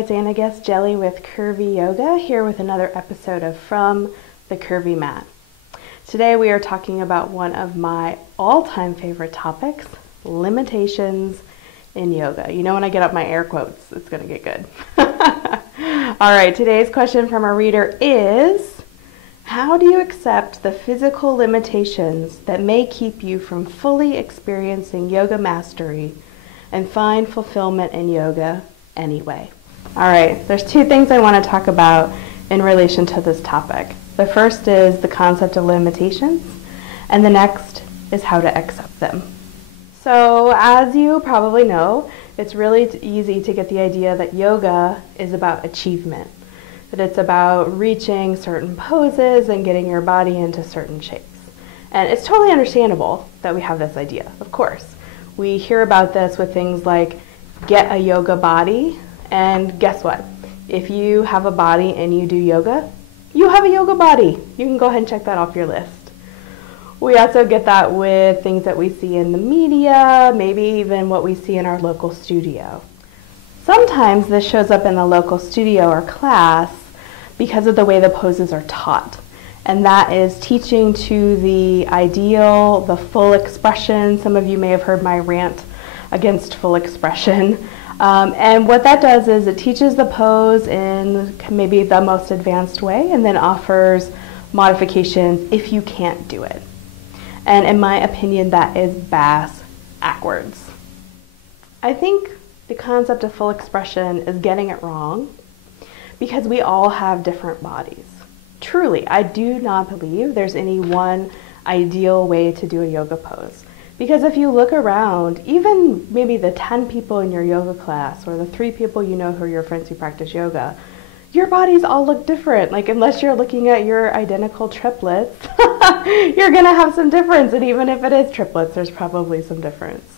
it's Anna Guest Jelly with Curvy Yoga, here with another episode of From the Curvy Mat. Today we are talking about one of my all-time favorite topics, limitations in yoga. You know, when I get up my air quotes, it's going to get good. All right, today's question from a reader is, how do you accept the physical limitations that may keep you from fully experiencing yoga mastery and find fulfillment in yoga anyway? All right, there's two things I want to talk about in relation to this topic. The first is the concept of limitations, and the next is how to accept them. So as you probably know, it's really easy to get the idea that yoga is about achievement, that it's about reaching certain poses and getting your body into certain shapes. And it's totally understandable that we have this idea, of course. We hear about this with things like get a yoga body, and guess what? If you have a body and you do yoga, you have a yoga body. You can go ahead and check that off your list. We also get that with things that we see in the media, maybe even what we see in our local studio. Sometimes this shows up in the local studio or class because of the way the poses are taught. And that is teaching to the ideal, the full expression. Some of you may have heard my rant against full expression. And what that does is it teaches the pose in maybe the most advanced way and then offers modifications if you can't do it. And in my opinion, that is backwards. I think the concept of full expression is getting it wrong because we all have different bodies. Truly, I do not believe there's any one ideal way to do a yoga pose. Because if you look around, even maybe the 10 people in your yoga class or the 3 people you know who are your friends who practice yoga, your bodies all look different. Like, unless you're looking at your identical triplets, you're gonna have some difference. And even if it is triplets, there's probably some difference.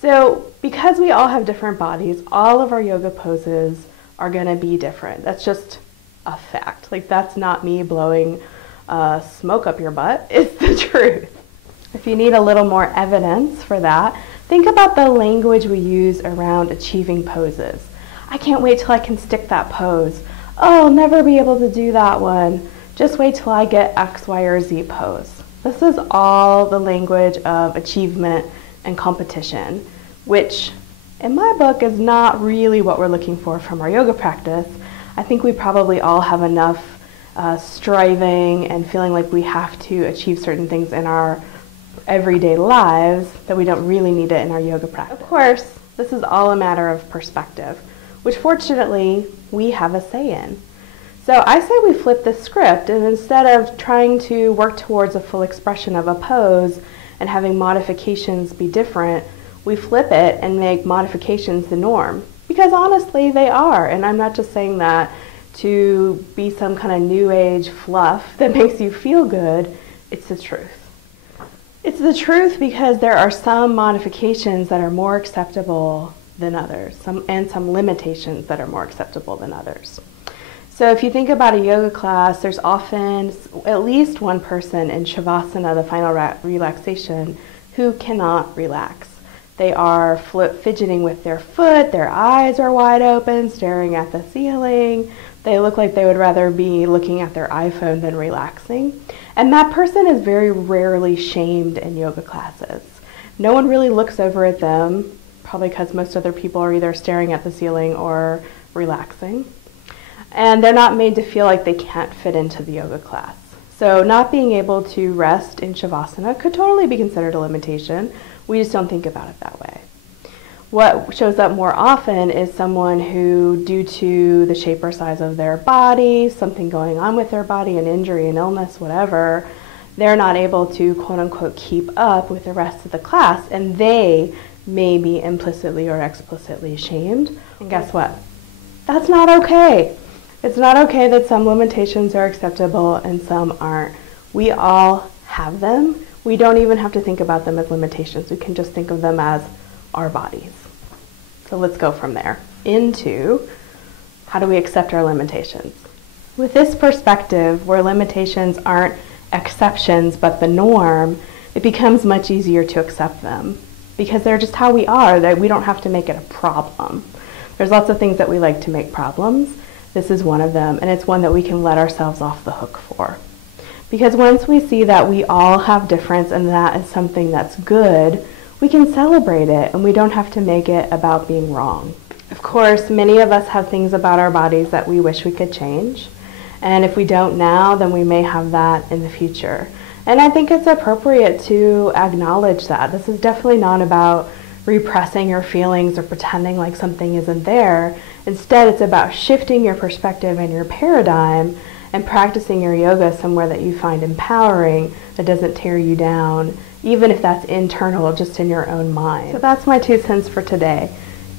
So because we all have different bodies, all of our yoga poses are gonna be different. That's just a fact. Like, that's not me blowing smoke up your butt. It's the truth. If you need a little more evidence for that, think about the language we use around achieving poses. I can't wait till I can stick that pose. Oh, I'll never be able to do that one. Just wait till I get X, Y, or Z pose. This is all the language of achievement and competition, which in my book is not really what we're looking for from our yoga practice. I think we probably all have enough striving and feeling like we have to achieve certain things in our everyday lives that we don't really need it in our yoga practice. Of course, this is all a matter of perspective, which fortunately we have a say in. So I say we flip the script, and instead of trying to work towards a full expression of a pose and having modifications be different, we flip it and make modifications the norm. Because honestly, they are, and I'm not just saying that to be some kind of new age fluff that makes you feel good. It's the truth. It's the truth because there are some modifications that are more acceptable than others, and some limitations that are more acceptable than others. So if you think about a yoga class, there's often at least one person in Savasana, the final relaxation, who cannot relax. They are fidgeting with their foot, their eyes are wide open, staring at the ceiling. They look like they would rather be looking at their iPhone than relaxing. And that person is very rarely shamed in yoga classes. No one really looks over at them, probably because most other people are either staring at the ceiling or relaxing. And they're not made to feel like they can't fit into the yoga class. So not being able to rest in Savasana could totally be considered a limitation. We just don't think about it that way. What shows up more often is someone who, due to the shape or size of their body, something going on with their body, an injury, an illness, whatever, they're not able to, quote unquote, keep up with the rest of the class, and they may be implicitly or explicitly shamed. And guess what? That's not okay. It's not okay that some limitations are acceptable and some aren't. We all have them. We don't even have to think about them as limitations. We can just think of them as our bodies. So let's go from there into how do we accept our limitations. With this perspective, where limitations aren't exceptions but the norm, it becomes much easier to accept them because they're just how we are, that we don't have to make it a problem. There's lots of things that we like to make problems. This is one of them, and it's one that we can let ourselves off the hook for. Because once we see that we all have difference and that is something that's good, we can celebrate it and we don't have to make it about being wrong. Of course, many of us have things about our bodies that we wish we could change. And if we don't now, then we may have that in the future. And I think it's appropriate to acknowledge that. This is definitely not about repressing your feelings or pretending like something isn't there. Instead, it's about shifting your perspective and your paradigm and practicing your yoga somewhere that you find empowering, that doesn't tear you down, even if that's internal, just in your own mind. So that's my 2 cents for today.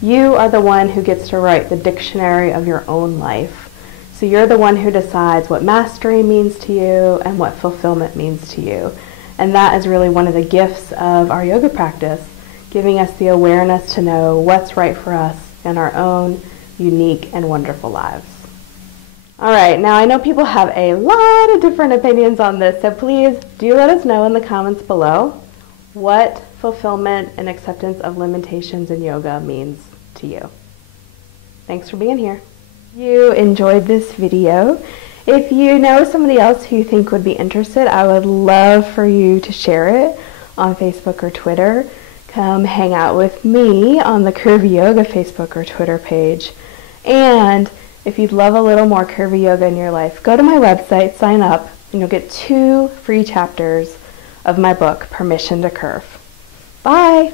You are the one who gets to write the dictionary of your own life. So you're the one who decides what mastery means to you and what fulfillment means to you. And that is really one of the gifts of our yoga practice, giving us the awareness to know what's right for us in our own unique and wonderful lives. All right, now I know people have a lot of different opinions on this, so please do let us know in the comments below what fulfillment and acceptance of limitations in yoga means to you. Thanks for being here. If you enjoyed this video, if you know somebody else who you think would be interested, I would love for you to share it on Facebook or Twitter. Come hang out with me on the Curvy Yoga Facebook or Twitter page. And if you'd love a little more Curvy Yoga in your life, go to my website, sign up, and you'll get 2 free chapters of my book, Permission to Curve. Bye!